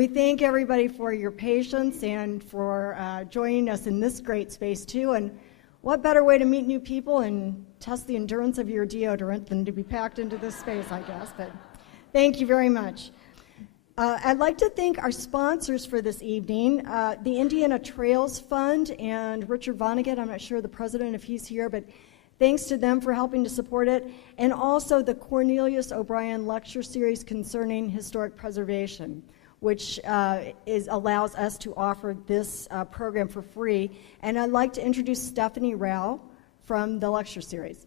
We thank everybody for your patience and for joining us in this great space too. And what better way to meet new people and test the endurance of your deodorant than to be packed into this space, I guess. But thank you very much. I'd like to thank our sponsors for this evening, the Indiana Trails Fund and Richard Vonnegut. I'm not sure the president if he's here, but thanks to them for helping to support it. And also the Cornelius O'Brien Lecture Series concerning historic preservation, which allows us to offer this program for free. And I'd like to introduce Stephanie Rao from the lecture series.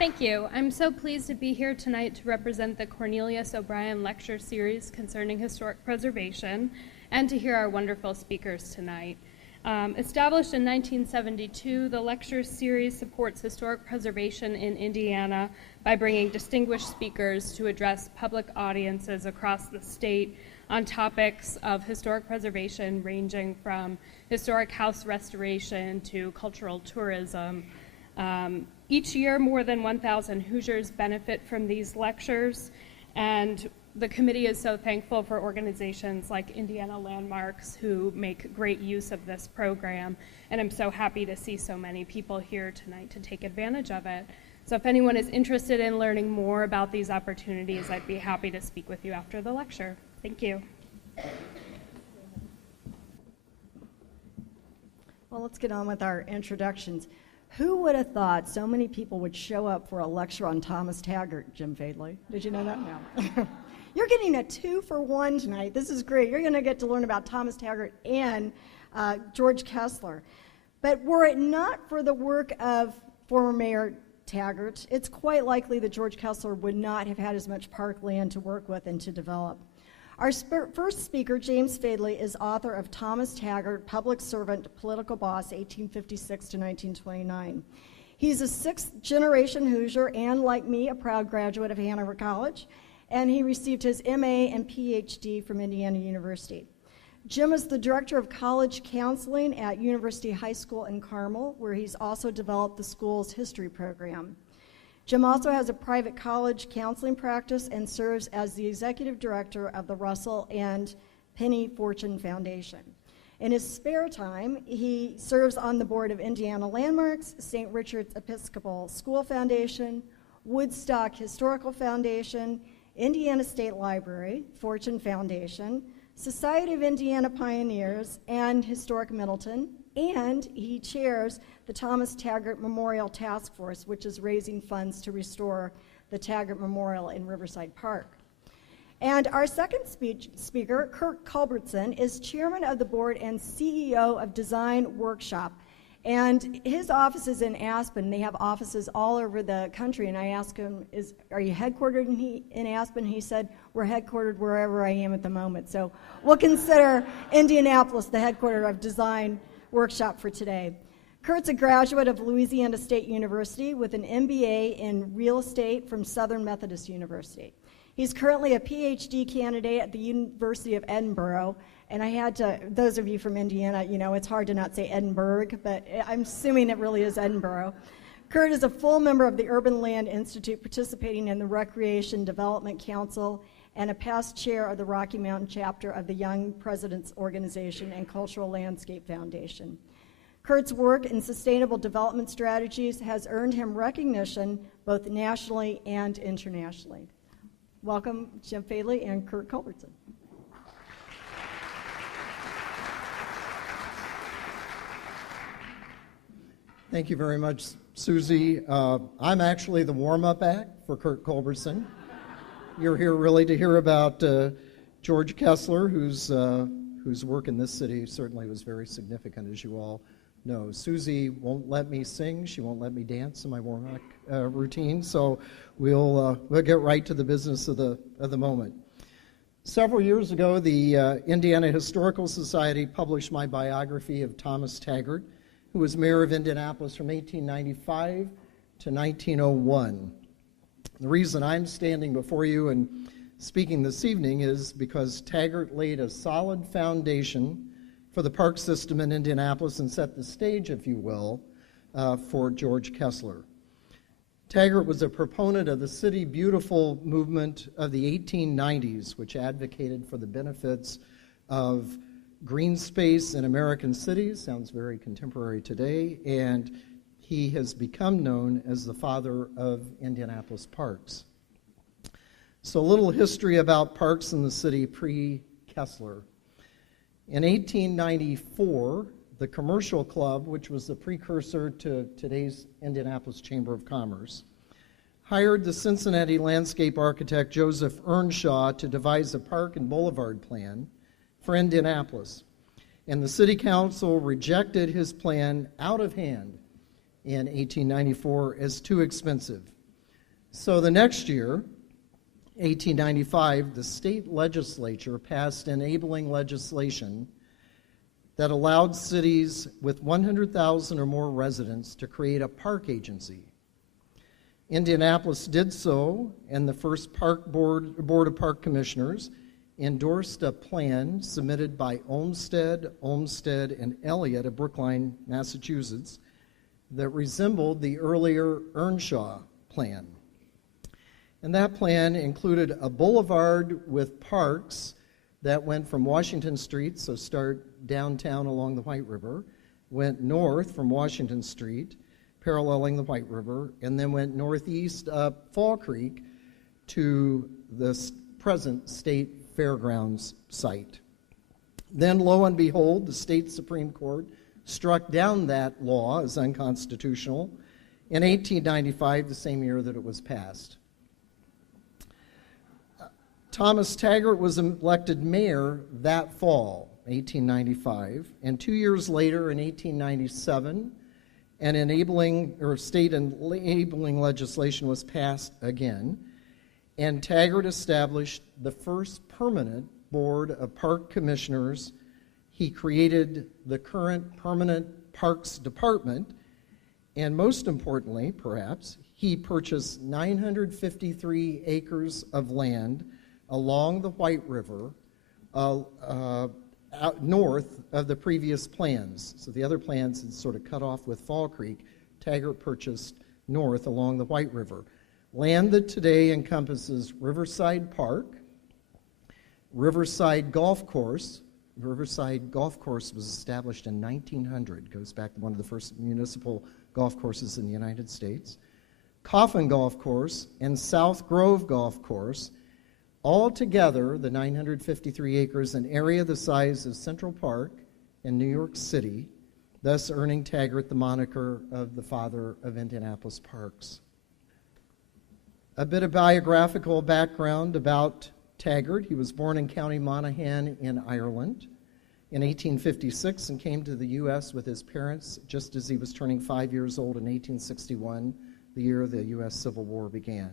Thank you. I'm so pleased to be here tonight to represent the Cornelius O'Brien Lecture Series concerning historic preservation and to hear our wonderful speakers tonight. Established in 1972, the lecture series supports historic preservation in Indiana by bringing distinguished speakers to address public audiences across the state on topics of historic preservation ranging from historic house restoration to cultural tourism. Each year, more than 1,000 Hoosiers benefit from these lectures, and the committee is so thankful for organizations like Indiana Landmarks who make great use of this program, and I'm so happy to see so many people here tonight to take advantage of it. So if anyone is interested in learning more about these opportunities, I'd be happy to speak with you after the lecture. Thank you. Well, let's get on with our introductions. Who would have thought so many people would show up for a lecture on Thomas Taggart, Jim Fadley? Did you know that? No. You're getting a 2-for-1 tonight. This is great. You're going to get to learn about Thomas Taggart and George Kessler. But were it not for the work of former Mayor Taggart, it's quite likely that George Kessler would not have had as much parkland to work with and to develop. Our first speaker, James Fadley, is author of Thomas Taggart, Public Servant, Political Boss, 1856 to 1929. He's a sixth-generation Hoosier and, like me, a proud graduate of Hanover College, and he received his MA and PhD from Indiana University. Jim is the director of college counseling at University High School in Carmel, where he's also developed the school's history program. Jim also has a private college counseling practice and serves as the executive director of the Russell and Penny Fortune Foundation. In his spare time, he serves on the board of Indiana Landmarks, St. Richard's Episcopal School Foundation, Woodstock Historical Foundation, Indiana State Library, Fortune Foundation, Society of Indiana Pioneers, and Historic Middleton, and he chairs the Thomas Taggart Memorial Task Force, which is raising funds to restore the Taggart Memorial in Riverside Park. And our second speaker, Kurt Culbertson, is chairman of the board and CEO of Design Workshop. And his office is in Aspen. They have offices all over the country. And I asked him, are you headquartered in Aspen? He said, we're headquartered wherever I am at the moment. So we'll consider Indianapolis the headquarters of Design Workshop for today. Kurt's a graduate of Louisiana State University with an MBA in real estate from Southern Methodist University. He's currently a PhD candidate at the University of Edinburgh, and I had to, those of you from Indiana, you know, it's hard to not say Edinburgh, but I'm assuming it really is Edinburgh. Kurt is a full member of the Urban Land Institute, participating in the Recreation Development Council, and a past chair of the Rocky Mountain chapter of the Young Presidents Organization and Cultural Landscape Foundation. Kurt's work in sustainable development strategies has earned him recognition both nationally and internationally. Welcome, Jim Fadley and Kurt Culbertson. Thank you very much, Susie. I'm actually the warm-up act for Kurt Culbertson. You're here really to hear about George Kessler, whose work in this city certainly was very significant, as you all know. Susie won't let me sing. She won't let me dance in my warm-up routine, so we'll get right to the business of the moment. Several years ago, the Indiana Historical Society published my biography of Thomas Taggart, who was mayor of Indianapolis from 1895 to 1901. The reason I'm standing before you and speaking this evening is because Taggart laid a solid foundation for the park system in Indianapolis and set the stage, if you will, for George Kessler. Taggart was a proponent of the City Beautiful movement of the 1890s, which advocated for the benefits of green space in American cities. Sounds very contemporary today. And he has become known as the father of Indianapolis parks. So a little history about parks in the city pre-Kessler. In 1894, the Commercial Club, which was the precursor to today's Indianapolis Chamber of Commerce, hired the Cincinnati landscape architect Joseph Earnshaw to devise a park and boulevard plan for Indianapolis. And the city council rejected his plan out of hand in 1894 as too expensive. So the next year, 1895, the state legislature passed enabling legislation that allowed cities with 100,000 or more residents to create a park agency. Indianapolis did so, and the first Board of Park Commissioners endorsed a plan submitted by Olmsted, and Elliott of Brookline, Massachusetts, that resembled the earlier Earnshaw plan. And that plan included a boulevard with parks that went from Washington Street, so start downtown along the White River, went north from Washington Street, paralleling the White River, and then went northeast up Fall Creek to the present state fairgrounds site. Then, lo and behold, the state Supreme Court struck down that law as unconstitutional in 1895, the same year that it was passed. Thomas Taggart was elected mayor that fall, 1895, and 2 years later, in 1897, state enabling legislation was passed again, and Taggart established the first permanent board of park commissioners. He created the current permanent parks department, and most importantly, perhaps, he purchased 953 acres of land along the White River, out north of the previous plans. So the other plans had sort of cut off with Fall Creek. Taggart purchased north along the White River. Land that today encompasses Riverside Park, Riverside Golf Course. Riverside Golf Course was established in 1900, goes back to one of the first municipal golf courses in the United States. Coffin Golf Course and South Grove Golf Course. Altogether, the 953 acres, an area the size of Central Park in New York City, thus earning Taggart the moniker of the father of Indianapolis parks. A bit of biographical background about Taggart. He was born in County Monaghan in Ireland in 1856 and came to the U.S. with his parents just as he was turning 5 years old in 1861, the year the U.S. Civil War began.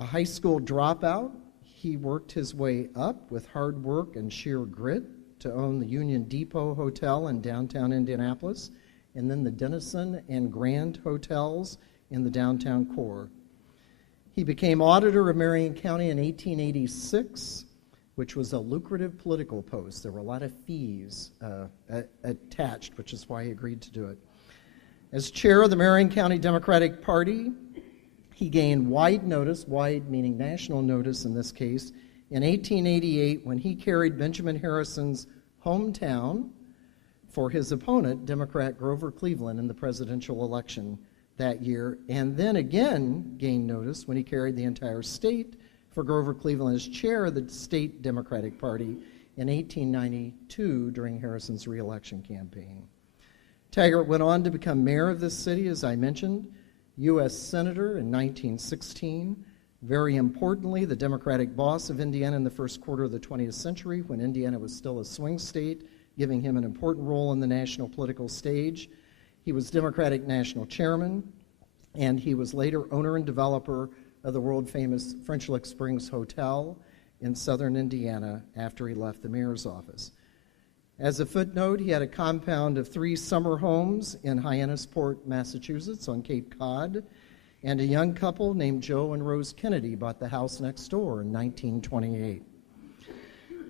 A high school dropout, he worked his way up with hard work and sheer grit to own the Union Depot Hotel in downtown Indianapolis, and then the Denison and Grand Hotels in the downtown core. He became auditor of Marion County in 1886, which was a lucrative political post. There were a lot of fees attached, which is why he agreed to do it. As chair of the Marion County Democratic Party, he gained wide notice, wide meaning national notice in this case, in 1888 when he carried Benjamin Harrison's hometown for his opponent, Democrat Grover Cleveland, in the presidential election that year, and then again gained notice when he carried the entire state for Grover Cleveland as chair of the state Democratic Party in 1892 during Harrison's reelection campaign. Taggart went on to become mayor of this city, as I mentioned, U.S. Senator in 1916, very importantly, the Democratic boss of Indiana in the first quarter of the 20th century when Indiana was still a swing state, giving him an important role in the national political stage. He was Democratic National Chairman, and he was later owner and developer of the world-famous French Lick Springs Hotel in southern Indiana after he left the mayor's office. As a footnote, he had a compound of 3 summer homes in Hyannisport, Massachusetts on Cape Cod, and a young couple named Joe and Rose Kennedy bought the house next door in 1928.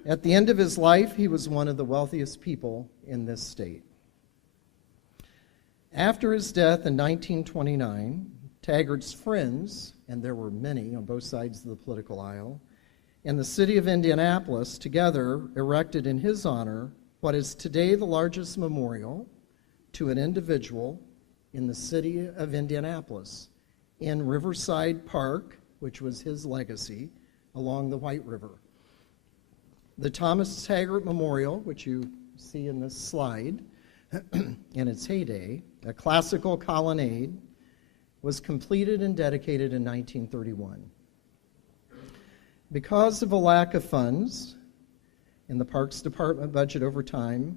At the end of his life, he was one of the wealthiest people in this state. After his death in 1929, Taggart's friends, and there were many on both sides of the political aisle, and the city of Indianapolis together erected in his honor what is today the largest memorial to an individual in the city of Indianapolis, in Riverside Park, which was his legacy, along the White River. The Thomas Taggart Memorial, which you see in this slide, in its heyday, a classical colonnade, was completed and dedicated in 1931. Because of a lack of funds in the Parks Department budget over time,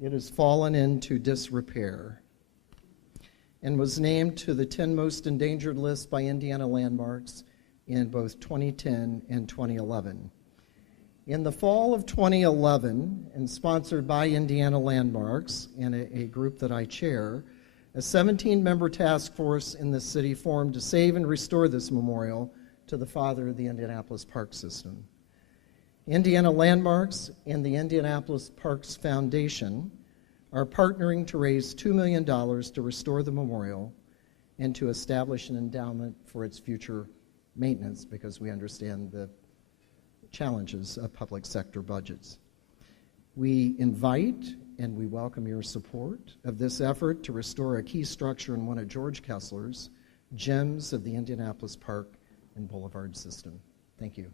it has fallen into disrepair and was named to the 10 most endangered list by Indiana Landmarks in both 2010 and 2011. In the fall of 2011, and sponsored by Indiana Landmarks and a group that I chair, a 17-member task force in the city formed to save and restore this memorial to the father of the Indianapolis Park System. Indiana Landmarks and the Indianapolis Parks Foundation are partnering to raise $2 million to restore the memorial and to establish an endowment for its future maintenance, because we understand the challenges of public sector budgets. We invite and we welcome your support of this effort to restore a key structure in one of George Kessler's gems of the Indianapolis Park and Boulevard system. Thank you.